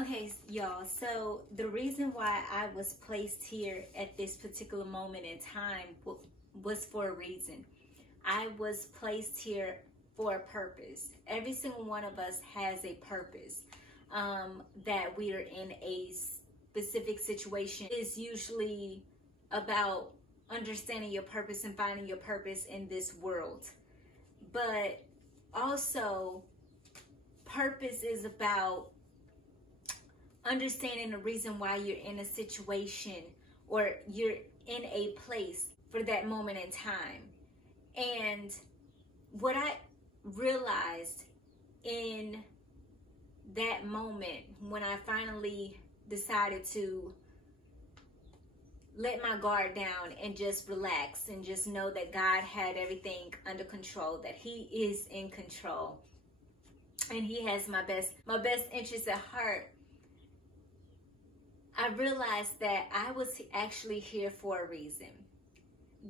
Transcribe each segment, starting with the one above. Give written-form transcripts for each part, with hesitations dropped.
Okay, y'all, so the reason why I was placed here at this particular moment in time was for a reason. I was placed here for a purpose. Every single one of us has a purpose. That we are in a specific situation is usually about understanding your purpose and finding your purpose in this world. But also, purpose is about understanding the reason why you're in a situation or you're in a place for that moment in time. And what I realized in that moment when I finally decided to let my guard down and just relax and just know that God had everything under control, that He is in control and He has my best interest at heart, I realized that I was actually here for a reason.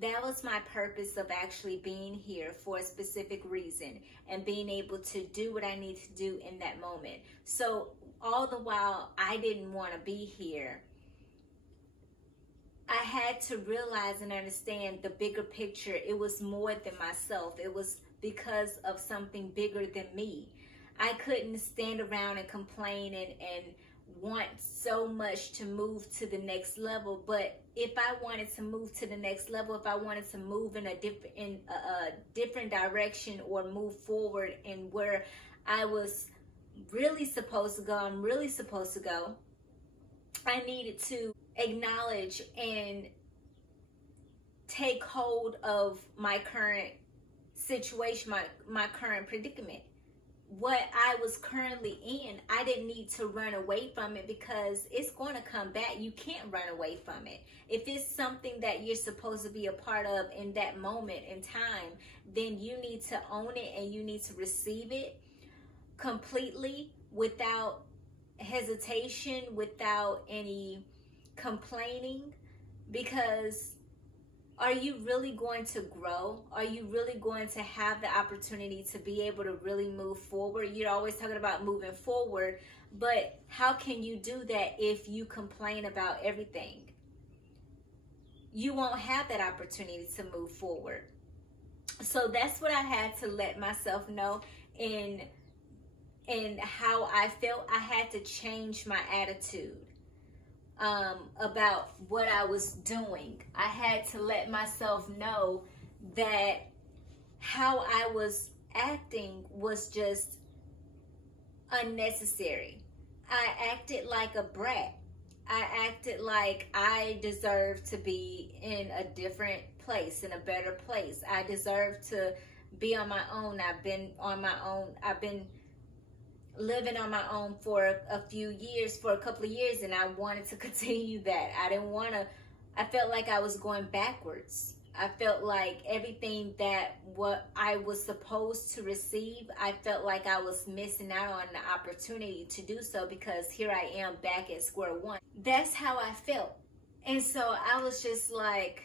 That was my purpose of actually being here, for a specific reason, and being able to do what I need to do in that moment. So all the while I didn't want to be here, I had to realize and understand the bigger picture. It was more than myself. It was because of something bigger than me. I couldn't stand around and complain and want so much to move to the next level. But if I wanted to move to the next level, if I wanted to move in a different direction or move forward in where I was really supposed to go, I needed to acknowledge and take hold of my current situation, my current predicament. What I was currently in, I didn't need to run away from it, because it's going to come back. You can't run away from it. If it's something that you're supposed to be a part of in that moment in time, then you need to own it and you need to receive it completely, without hesitation, without any complaining. Because are you really going to grow? Are you really going to have the opportunity to be able to really move forward? You're always talking about moving forward, but how can you do that if you complain about everything? You won't have that opportunity to move forward. So that's what I had to let myself know in how I felt. I had to change my attitude about what I was doing. I had to let myself know that how I was acting was just unnecessary. I acted like a brat. I acted like I deserved to be in a different place, in a better place. I deserved to be on my own. I've been on my own. I've been living on my own for a couple of years, and I wanted to continue that. I felt like I was going backwards. I felt like everything that what I was supposed to receive, I felt like I was missing out on the opportunity to do so, because here I am back at square one. That's how I felt. And so I was just like,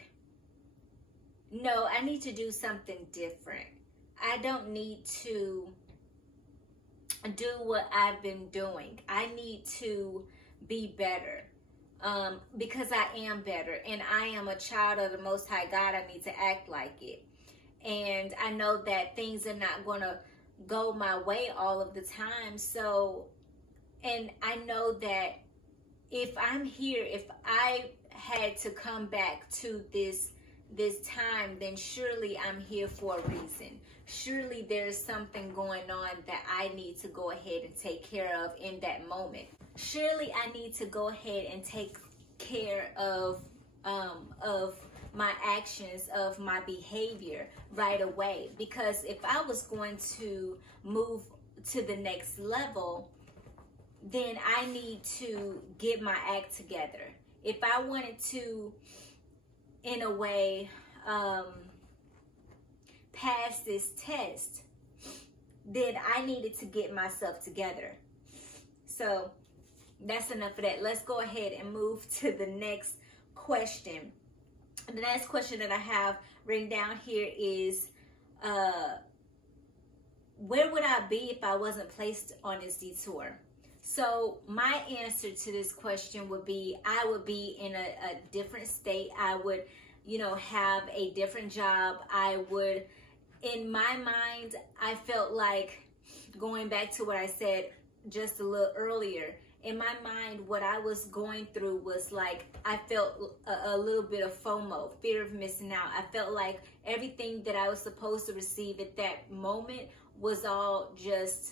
no, I need to do something different. I don't need to do what I've been doing. I need to be better, because I am better, and I am a child of the Most High God. I need to act like it. And I know that things are not going to go my way all of the time. So, and I know that if I'm here, if I had to come back to this time, then surely I'm here for a reason. Surely there's something going on that I need to go ahead and take care of in that moment. Surely I need to go ahead and take care of my actions, of my behavior right away. Because if I was going to move to the next level, then I need to get my act together. If I wanted to, in a way, pass this test, then I needed to get myself together. So that's enough of that. Let's go ahead and move to the next question. The next question that I have written down here is, where would I be if I wasn't placed on this detour? So my answer to this question would be, I would be in a different state. I would, you know, have a different job. I would, in my mind, I felt like, going back to what I said just a little earlier, in my mind, what I was going through was like, I felt a little bit of FOMO, fear of missing out. I felt like everything that I was supposed to receive at that moment was all just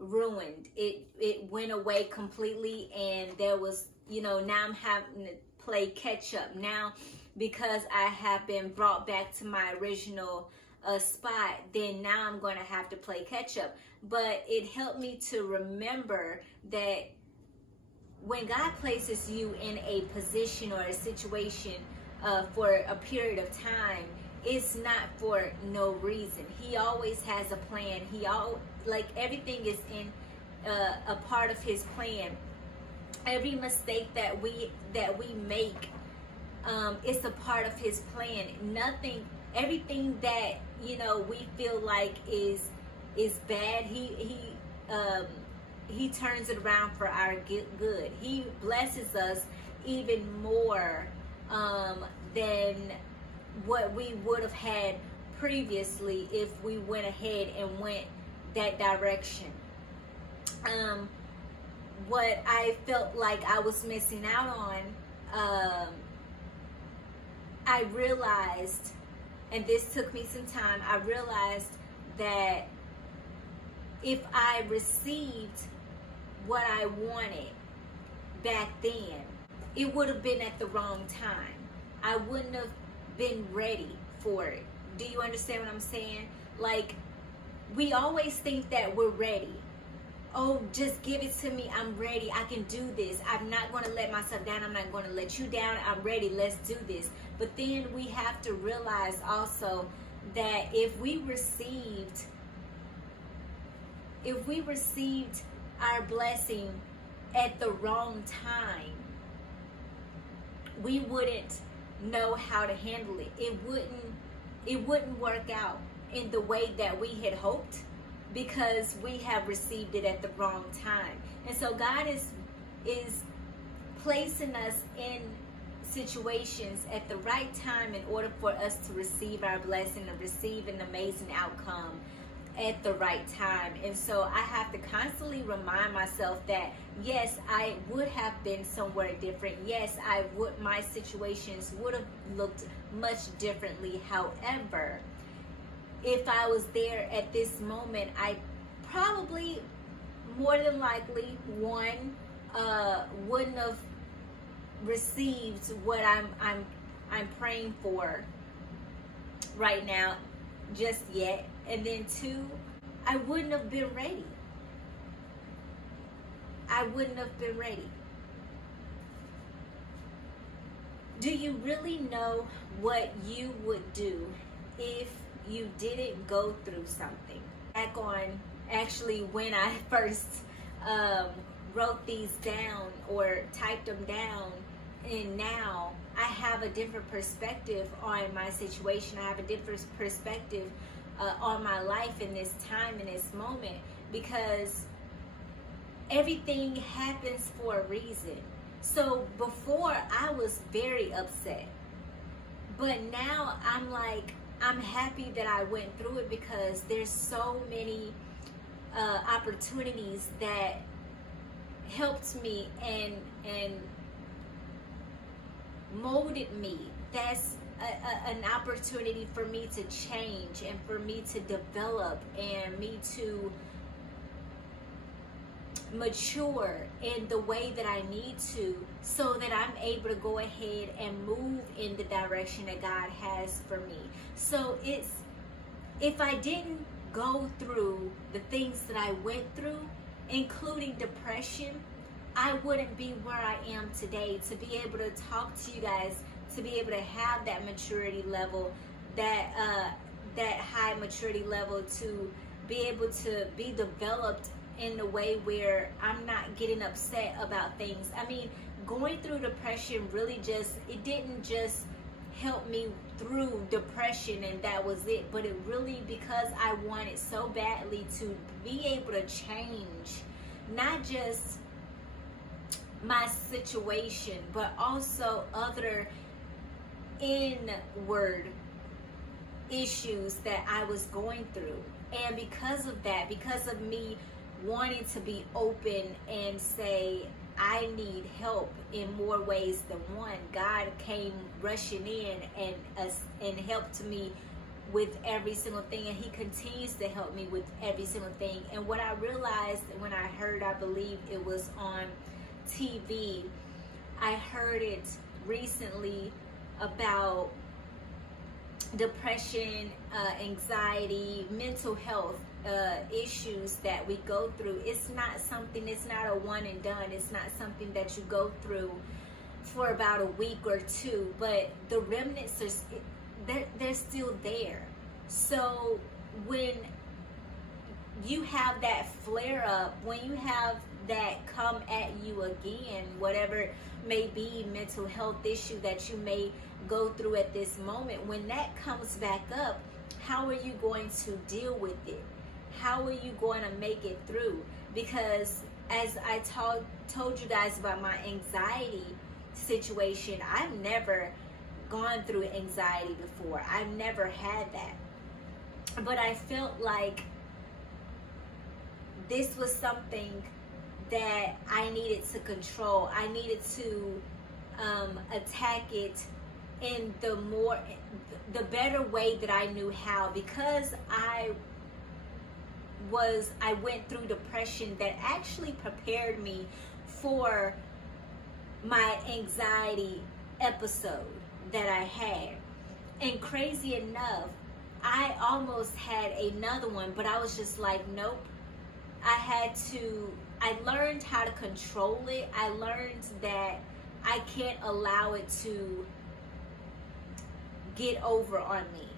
ruined. It went away completely, and there was, you know, now I'm having to play catch up now because I have been brought back to my original spot. Then now I'm going to have to play catch up. But it helped me to remember that when God places you in a position or a situation for a period of time, it's not for no reason. He always has a plan. Like everything is in a part of his plan. Every mistake that we make, it's a part of his plan. Everything that, you know, we feel like is bad, he turns it around for our good. He blesses us even more than what we would have had previously if we went ahead and went that direction. What I felt like I was missing out on, I realized, and this took me some time, I realized that if I received what I wanted back then, it would have been at the wrong time. I wouldn't have been ready for it. Do you understand what I'm saying? Like, we always think that we're ready. Oh, just give it to me. I'm ready. I can do this. I'm not going to let myself down. I'm not going to let you down. I'm ready. Let's do this. But then we have to realize also that if we received our blessing at the wrong time, we wouldn't know how to handle it. It wouldn't work out in the way that we had hoped, because we have received it at the wrong time. And so God is placing us in situations at the right time in order for us to receive our blessing and receive an amazing outcome at the right time. And so I have to constantly remind myself that yes, I would have been somewhere different. Yes, my situations would have looked much differently. However, if I was there at this moment, I probably, more than likely, wouldn't have received what I'm praying for right now just yet. And then two, I wouldn't have been ready. I wouldn't have been ready. Do you really know what you would do if you didn't go through something? Back on actually when I first wrote these down or typed them down, and now I have a different perspective on my situation. I have a different perspective on my life in this time, in this moment, because everything happens for a reason. So before I was very upset, but now I'm like, I'm happy that I went through it, because there's so many opportunities that helped me and molded me. That's an opportunity for me to change and for me to develop and me to mature in the way that I need to, so that I'm able to go ahead and move in the direction that God has for me. So if I didn't go through the things that I went through, including depression, I wouldn't be where I am today, to be able to talk to you guys, to be able to have that maturity level, that high maturity level, to be able to be developed in a way where I'm not getting upset about things. I mean, going through depression really it didn't just help me through depression and that was it, but it really, because I wanted so badly to be able to change not just my situation, but also other inward issues that I was going through. And because of that, because of me wanting to be open and say, I need help in more ways than one, God came rushing in and helped me with every single thing, and he continues to help me with every single thing. And what I realized when I heard, I believe it was on TV, I heard it recently about depression, anxiety, mental health issues that we go through. It's not a one and done. It's not something that you go through for about a week or two, but the remnants are, they're still there. So when you have that flare up, when you have that come at you again, whatever may be mental health issue that you may go through at this moment, when that comes back up, how are you going to deal with it? How are you going to make it through? Because as I told you guys about my anxiety situation, I've never gone through anxiety before. I've never had that. But I felt like this was something that I needed to control. I needed to attack it in the better way that I knew how, because I went through depression that actually prepared me for my anxiety episode that I had. And crazy enough, I almost had another one, but I was just like, nope. I learned how to control it. I learned that I can't allow it to get over on me.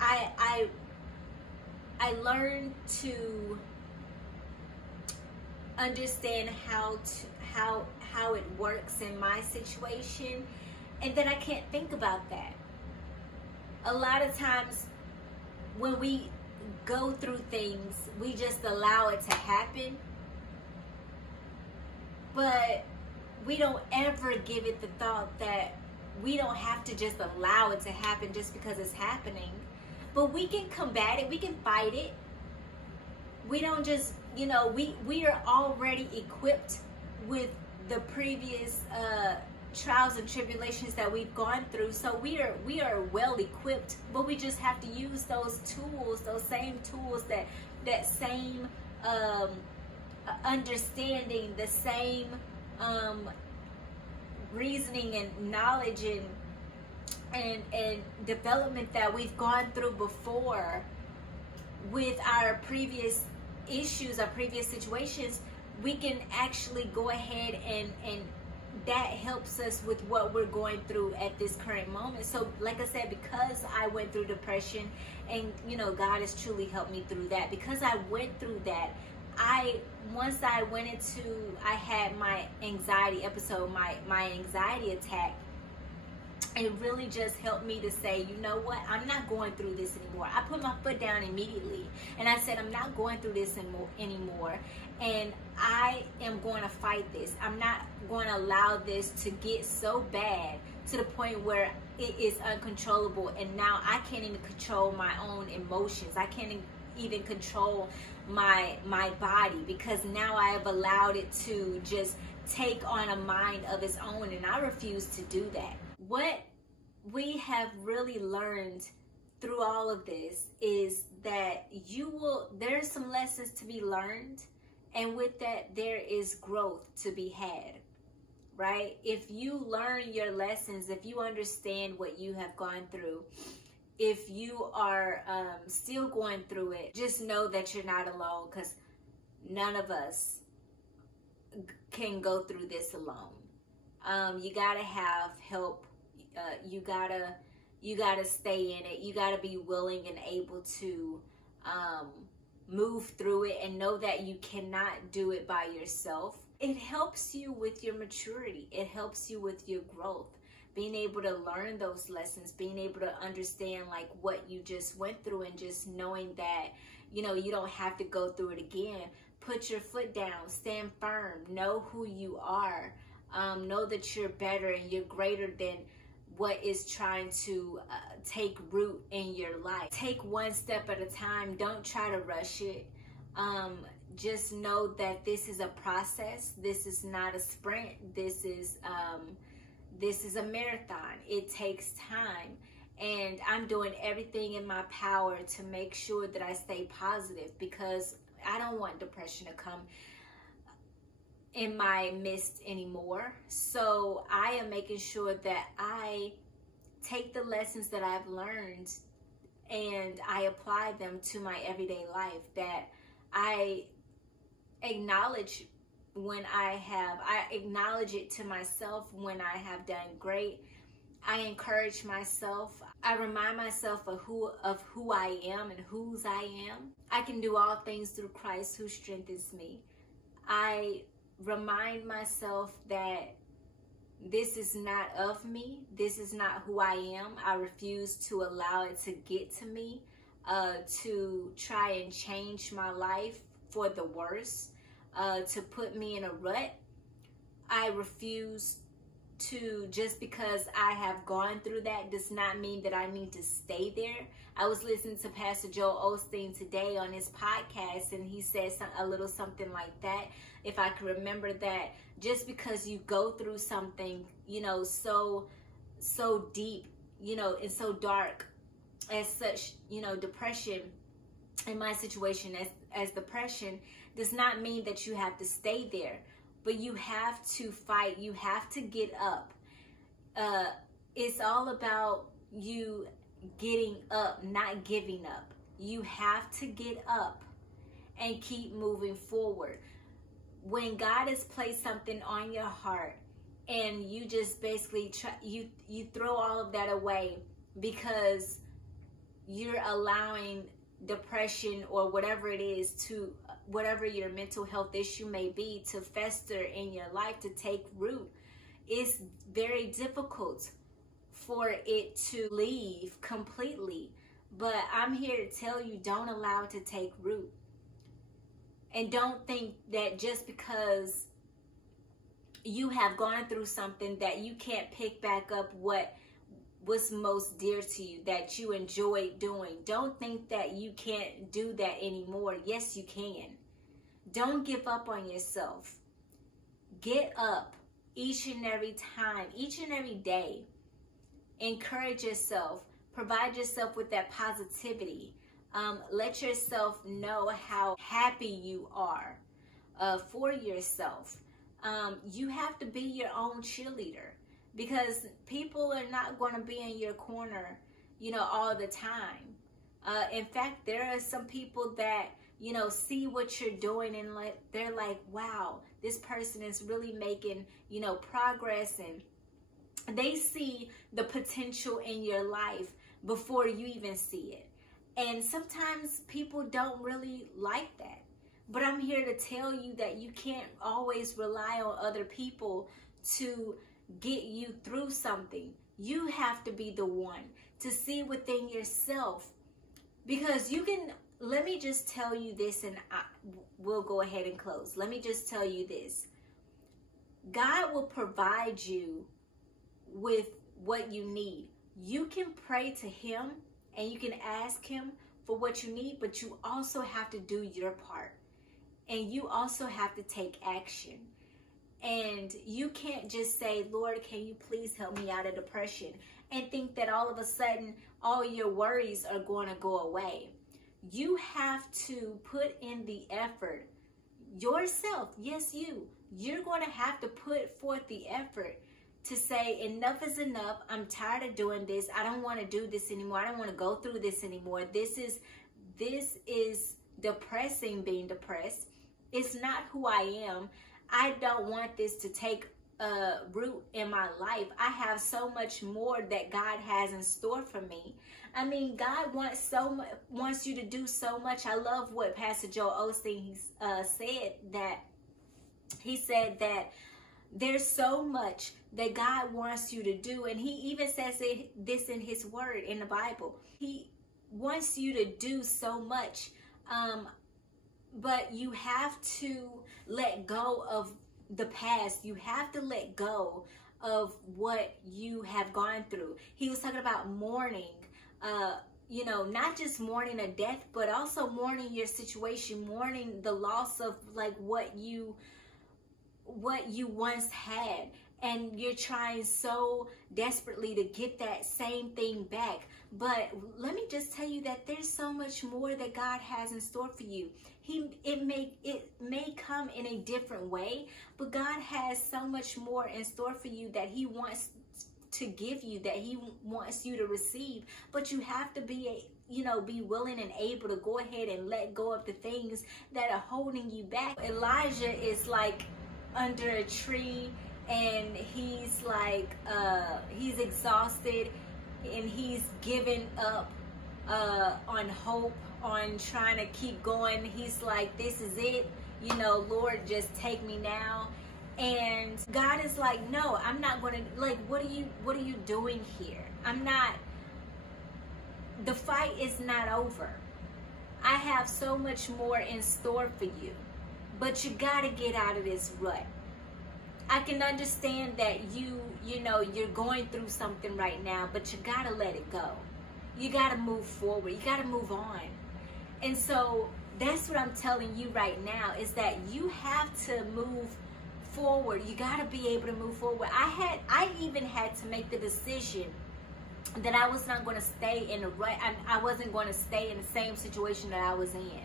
I learned to understand how it works in my situation, and then I can't think about that. A lot of times when we go through things, we just allow it to happen, but we don't ever give it the thought that we don't have to just allow it to happen just because it's happening. But we can combat it, we can fight it. We don't just, we are already equipped with the previous trials and tribulations that we've gone through. So we are well equipped, but we just have to use those tools, those same tools, that same understanding, the same reasoning and knowledge and development that we've gone through before with our previous issues, our previous situations. We can actually go ahead and that helps us with what we're going through at this current moment. So like I said, because I went through depression, and God has truly helped me through that, because I went through that, once I had my anxiety episode, my anxiety attack, it really just helped me to say, you know what, I'm not going through this anymore. I put my foot down immediately and I said, I'm not going through this anymore, and I am going to fight this. I'm not going to allow this to get so bad to the point where it is uncontrollable, and now I can't even control my own emotions. I can't even control my body, because now I have allowed it to just take on a mind of its own, and I refuse to do that. What we have really learned through all of this is that there's some lessons to be learned, and with that there is growth to be had, right? If you learn your lessons, if you understand what you have gone through, if you are still going through it, just know that you're not alone, because none of us can go through this alone. You gotta have help. You gotta stay in it. You gotta be willing and able to move through it, and know that you cannot do it by yourself. It helps you with your maturity. It helps you with your growth. Being able to learn those lessons, being able to understand like what you just went through, and just knowing that, you don't have to go through it again. put your foot down, stand firm, know who you are, know that you're better and you're greater than what is trying to take root in your life. Take one step at a time. Don't try to rush it. Just know that this is a process. This is not a sprint. This is a marathon. It takes time. And I'm doing everything in my power to make sure that I stay positive, because I don't want depression to come in my midst anymore. So I am making sure that I take the lessons that I've learned and I apply them to my everyday life, that I acknowledge when I acknowledge it to myself when I have done great. I encourage myself. I remind myself of who I am and whose I am. I can do all things through Christ who strengthens me. I remind myself that this is not of me. This is not who I am. I refuse to allow it to get to me, to try and change my life for the worse, to put me in a rut. I refuse to, just because I have gone through that does not mean that I need to stay there. I was listening to Pastor Joel Osteen today on his podcast, and he said a little something like that. If I could remember that, just because you go through something, you know, so deep, you know, and so dark as such, you know, depression, in my situation as depression, does not mean that you have to stay there. But you have to fight. You have to get up. It's all about you getting up, not giving up. You have to get up and keep moving forward. When God has placed something on your heart and you just basically you throw all of that away because you're allowing depression or whatever it is, to whatever your mental health issue may be, to fester in your life, to take root, it's very difficult for it to leave completely. But I'm here to tell you, don't allow it to take root. And don't think that just because you have gone through something that you can't pick back up what was most dear to you, that you enjoyed doing. Don't think that you can't do that anymore. Yes, you can. Don't give up on yourself. Get up each and every time, each and every day. Encourage yourself. Provide yourself with that positivity. Let yourself know how happy you are for yourself. You have to be your own cheerleader, because people are not going to be in your corner, you know, all the time. In fact, there are some people that, you know, see what you're doing and they're like, wow, this person is really making, you know, progress, and they see the potential in your life before you even see it. And sometimes people don't really like that. But I'm here to tell you that you can't always rely on other people to get you through something. You have to be the one to see within yourself, because you can. Let me just tell you this, and we'll go ahead and close. Let me just tell you this. God will provide you with what you need. You can pray to him and you can ask him for what you need, but you also have to do your part. And you also have to take action. And you can't just say, Lord, can you please help me out of depression, and think that all of a sudden all your worries are going to go away. You have to put in the effort yourself. Yes, you're going to have to put forth the effort to say, enough is enough. I'm tired of doing this. I don't want to do this anymore. I don't want to go through this anymore. This is depressing, being depressed. It's not who I am. I don't want this to take root in my life. I have so much more that God has in store for me. I mean, God wants you to do so much. I love what Pastor Joel Osteen said, that he said that there's so much that God wants you to do. And he even says this in his word in the Bible. He wants you to do so much. But you have to let go of the past. You have to let go of what you have gone through. He was talking about mourning, you know, not just mourning a death, but also mourning your situation, mourning the loss of like what you once had. And you're trying so desperately to get that same thing back. But let me just tell you that there's so much more that God has in store for you. It may come in a different way, but God has so much more in store for you that He wants to give you, that He wants you to receive. But you have to be willing and able to go ahead and let go of the things that are holding you back. Elijah is like under a tree, and he's like he's exhausted, and he's given up on hope, on trying to keep going. He's like, this is it, you know, Lord, just take me now. And God is like, no, I'm not going to, like, what are you doing here? The fight is not over. I have so much more in store for you, but you got to get out of this rut. I can understand that you're going through something right now, but you got to let it go. You got to move forward. You got to move on. And so that's what I'm telling you right now, is that you have to move forward. You got to be able to move forward. I even had to make the decision that I was not going to stay in a rut. I wasn't going to stay in the same situation that I was in.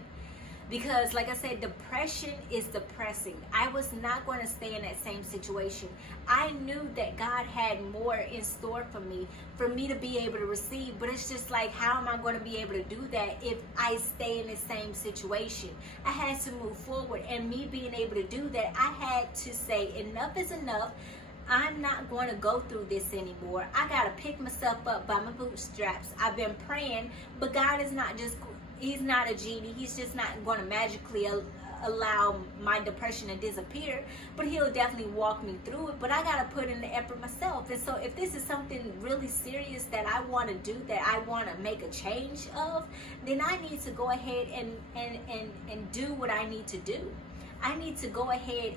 Because, like I said, depression is depressing. I was not going to stay in that same situation. I knew that God had more in store for me to be able to receive. But it's just like, how am I going to be able to do that if I stay in the same situation? I had to move forward. And me being able to do that, I had to say, enough is enough. I'm not going to go through this anymore. I got to pick myself up by my bootstraps. I've been praying, but God is not just... He's not a genie. He's just not going to magically allow my depression to disappear, but He'll definitely walk me through it. But I got to put in the effort myself. And so if this is something really serious that I want to do, that I want to make a change of, then I need to go ahead and do what I need to do. I need to go ahead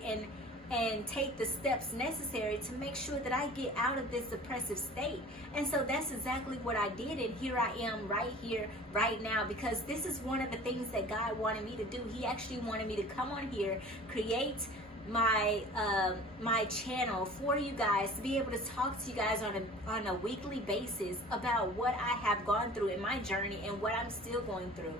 and take the steps necessary to make sure that I get out of this depressive state. And so that's exactly what I did, and here I am right here, right now, because this is one of the things that God wanted me to do. He actually wanted me to come on here, create my my channel for you guys, to be able to talk to you guys on a weekly basis about what I have gone through in my journey and what I'm still going through.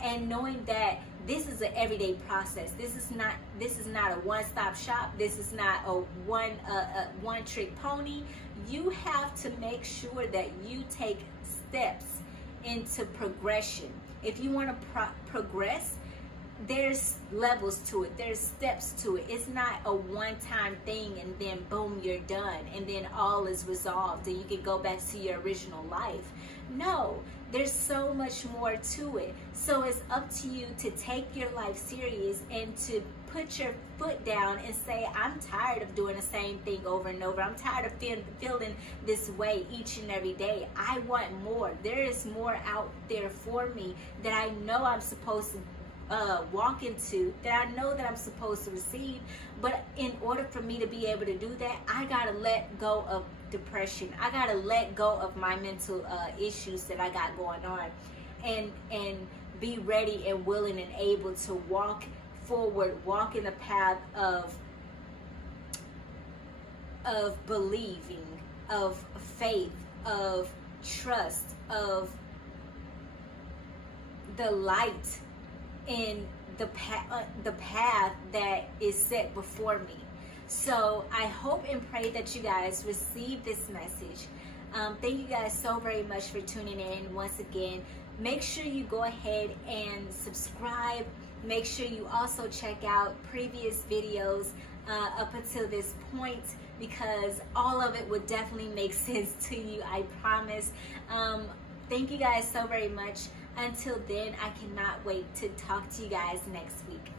And knowing that this is an everyday process. This is not a one-stop shop. This is not a one-trick pony. You have to make sure that you take steps into progression. If you want to progress, there's levels to it. There's steps to it. It's not a one-time thing and then boom, you're done, and then all is resolved and you can go back to your original life. No, there's so much more to it. So it's up to you to take your life serious and to put your foot down and say, I'm tired of doing the same thing over and over. I'm tired of feeling this way each and every day. I want more. There is more out there for me that I know I'm supposed to walk into, that I know that I'm supposed to receive. But in order for me to be able to do that, I gotta let go of depression. I gotta let go of my mental issues that I got going on, and be ready and willing and able to walk forward, walk in the path of believing, of faith, of trust, of the light in the path that is set before me. So I hope and pray that you guys receive this message. Thank you guys so very much for tuning in once again. Make sure you go ahead and subscribe. Make sure you also check out previous videos up until this point, because all of it would definitely make sense to you, I promise. Thank you guys so very much. Until then, I cannot wait to talk to you guys next week.